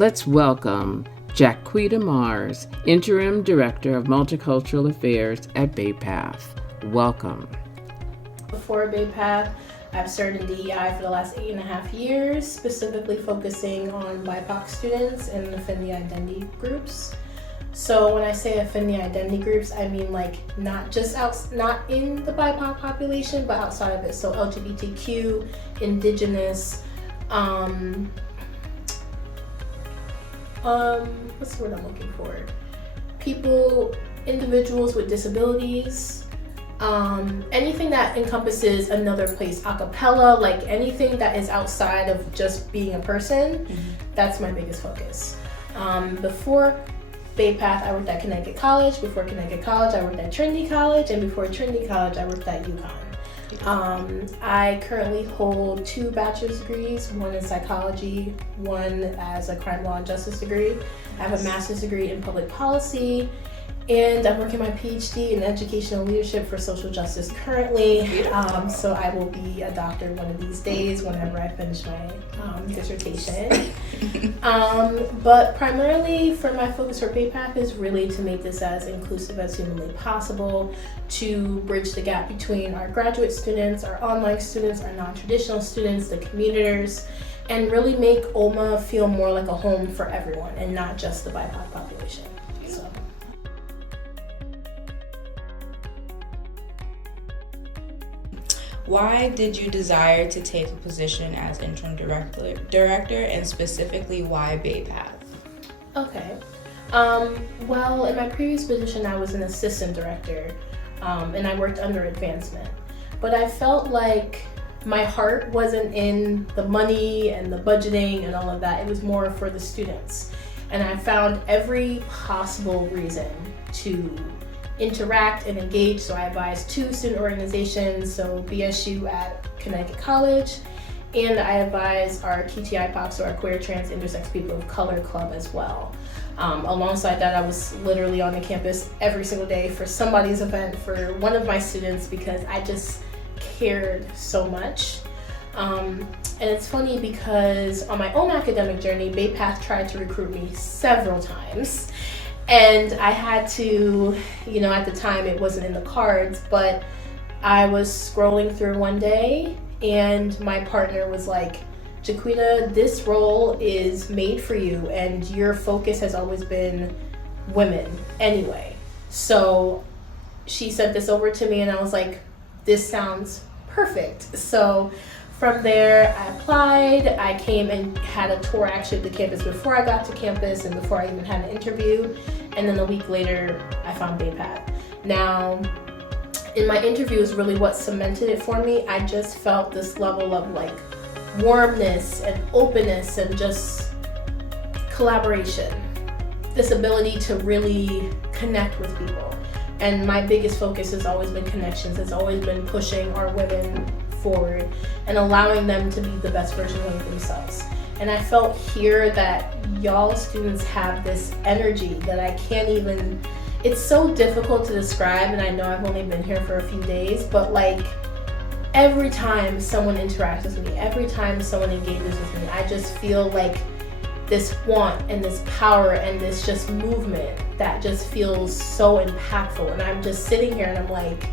Let's welcome Jaquita Mars, Interim Director of Multicultural Affairs at BayPath. Welcome. Before BayPath, I've served in DEI for the last 8.5 years, specifically focusing on BIPOC students and affinity identity groups. So when I say affinity identity groups, I mean like not in the BIPOC population, but outside of it. So LGBTQ, Indigenous, what's the word I'm looking for? Individuals with disabilities, anything that encompasses another place, a cappella, like anything that is outside of just being a person, that's my biggest focus. Before BayPath, I worked at Connecticut College. Before Connecticut College, I worked at Trinity College. And before Trinity College, I worked at UConn. I currently hold 2 bachelor's degrees, one in psychology, one as a crime law and justice degree. I have a master's degree in public policy, and I'm working my PhD in educational leadership for social justice currently. So I will be a doctor one of these days whenever I finish my dissertation. But primarily for my focus for BayPath is really to make this as inclusive as humanly possible, to bridge the gap between our graduate students, our online students, our non-traditional students, the commuters, and really make OMA feel more like a home for everyone and not just the BIPOC population. So. Why did you desire to take a position as interim director, and specifically why BayPath? Okay. Well, in my previous position, I was an assistant director, and I worked under advancement. But I felt like my heart wasn't in the money and the budgeting and all of that. It was more for the students. And I found every possible reason to interact and engage. So I advised 2 student organizations, so BSU at Connecticut College, and I advise our QTI-POC, so our Queer, Trans, Intersex People of Color Club as well. Alongside that, I was literally on the campus every single day for somebody's event for one of my students because I just cared so much. And it's funny because on my own academic journey, BayPath tried to recruit me several times. And I had to, at the time it wasn't in the cards, but I was scrolling through one day and my partner was like, Jaquita, this role is made for you and your focus has always been women anyway. So she sent this over to me and I was like, this sounds perfect. So from there, I applied. I came and had a tour actually of the campus before I got to campus and before I even had an interview. And then a week later, I found BayPath. Now, in my interview is really what cemented it for me. I just felt this level of like warmness and openness and just collaboration. This ability to really connect with people. And my biggest focus has always been connections. It's always been pushing our women forward and allowing them to be the best version of themselves. And I felt here that y'all students have this energy that I can't even, it's so difficult to describe, and I know I've only been here for a few days, but like every time someone interacts with me, every time someone engages with me, I just feel like this want and this power and this just movement that just feels so impactful. And I'm just sitting here and I'm like,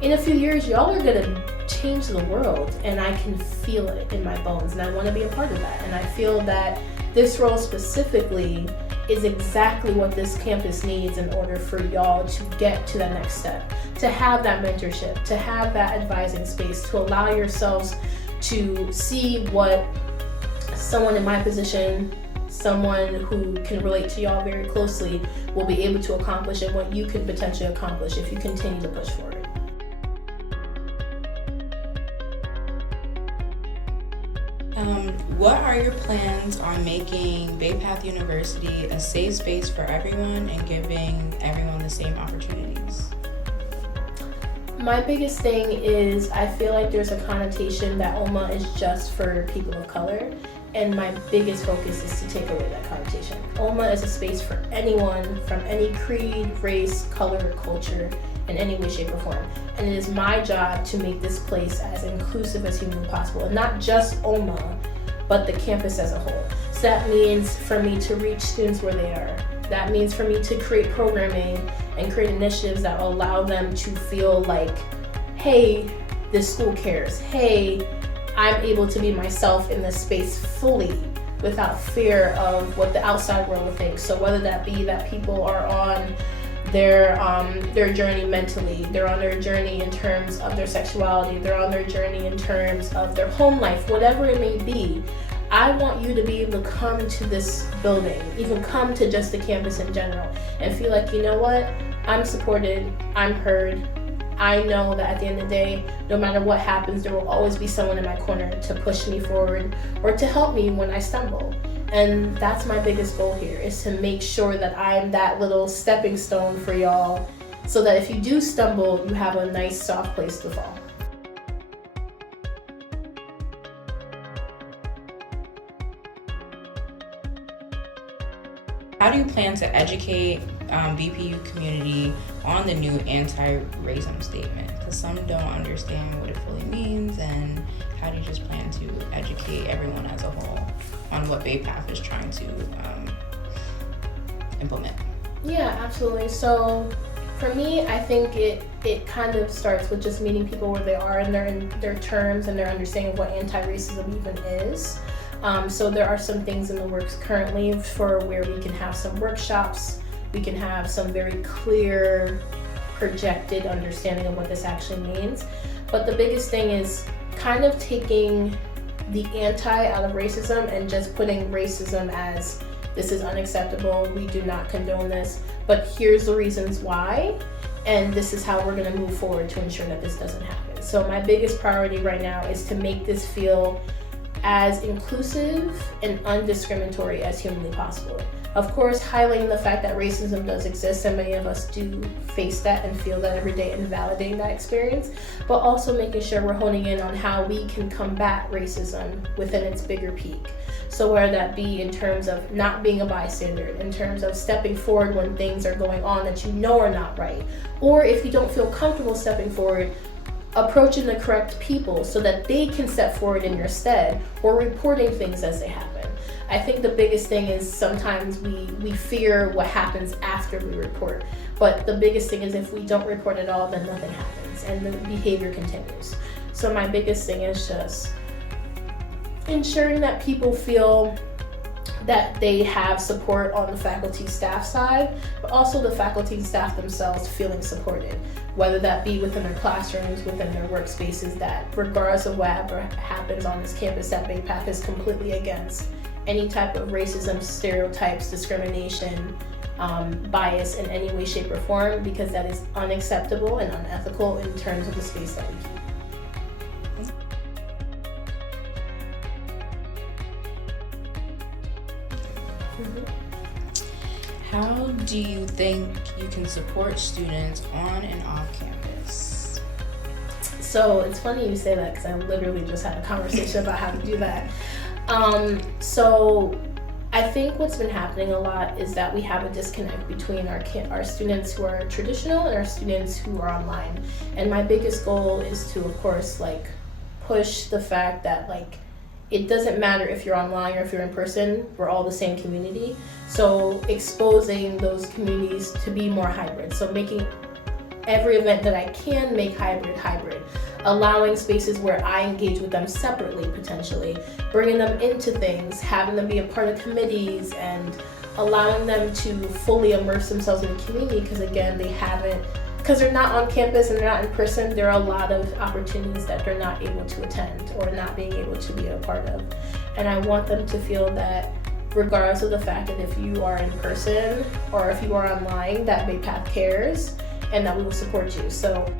in a few years, y'all are gonna change the world, and I can feel it in my bones, and I want to be a part of that. And I feel that this role specifically is exactly what this campus needs in order for y'all to get to that next step, to have that mentorship, to have that advising space, to allow yourselves to see what someone in my position, someone who can relate to y'all very closely, will be able to accomplish, and what you can potentially accomplish if you continue to push forward. What are your plans on making BayPath University a safe space for everyone and giving everyone the same opportunities? My biggest thing is I feel like there's a connotation that OMA is just for people of color, and my biggest focus is to take away that connotation. OMA is a space for anyone from any creed, race, color, culture, in any way, shape, or form. And it is my job to make this place as inclusive as humanly possible, and not just OMA, but the campus as a whole. So that means for me to reach students where they are. That means for me to create programming and create initiatives that will allow them to feel like, hey, this school cares. Hey, I'm able to be myself in this space fully without fear of what the outside world will think. So whether that be that people are on their journey mentally, they're on their journey in terms of their sexuality, they're on their journey in terms of their home life, whatever it may be, I want you to be able to come to this building, even come to just the campus in general, and feel like, you know what, I'm supported, I'm heard. I know that at the end of the day, no matter what happens, there will always be someone in my corner to push me forward or to help me when I stumble. And that's my biggest goal here, is to make sure that I'm that little stepping stone for y'all, so that if you do stumble, you have a nice soft place to fall. How do you plan to educate BPU community on the new anti-racism statement? Because some don't understand what it fully means, and how do you just plan to educate everyone as a whole on what BayPath is trying to implement? Yeah, absolutely. So for me, I think it kind of starts with just meeting people where they are in their terms and their understanding of what anti-racism even is. So there are some things in the works currently for where we can have some workshops, we can have some very clear projected understanding of what this actually means. But the biggest thing is kind of taking the anti out of racism and just putting racism as, this is unacceptable, we do not condone this, but here's the reasons why, and this is how we're going to move forward to ensure that this doesn't happen. So my biggest priority right now is to make this feel as inclusive and undiscriminatory as humanly possible. Of course, highlighting the fact that racism does exist, and many of us do face that and feel that every day, and validating that experience, but also making sure we're honing in on how we can combat racism within its bigger peak. So whether that be in terms of not being a bystander, in terms of stepping forward when things are going on that you know are not right, or if you don't feel comfortable stepping forward, approaching the correct people so that they can step forward in your stead, or reporting things as they happen. I think the biggest thing is sometimes we fear what happens after we report, but the biggest thing is if we don't report at all, then nothing happens and the behavior continues. So my biggest thing is just ensuring that people feel that they have support on the faculty staff side, but also the faculty and staff themselves feeling supported, whether that be within their classrooms, within their workspaces, that regardless of whatever happens on this campus, that BayPath is completely against any type of racism, stereotypes, discrimination, bias in any way, shape, or form, because that is unacceptable and unethical in terms of the space that we keep. How do you think you can support students on and off campus? So it's funny you say that, because I literally just had a conversation about how to do that. So I think what's been happening a lot is that we have a disconnect between our students who are traditional and our students who are online. And my biggest goal is to, of course, push the fact that it doesn't matter if you're online or if you're in person, we're all the same community. So exposing those communities to be more hybrid. So making every event that I can make hybrid, allowing spaces where I engage with them separately potentially, bringing them into things, having them be a part of committees, and allowing them to fully immerse themselves in the community, because again, because they're not on campus and they're not in person, there are a lot of opportunities that they're not able to attend or not being able to be a part of. And I want them to feel that regardless of the fact that if you are in person or if you are online, that BayPath cares and that we will support you. So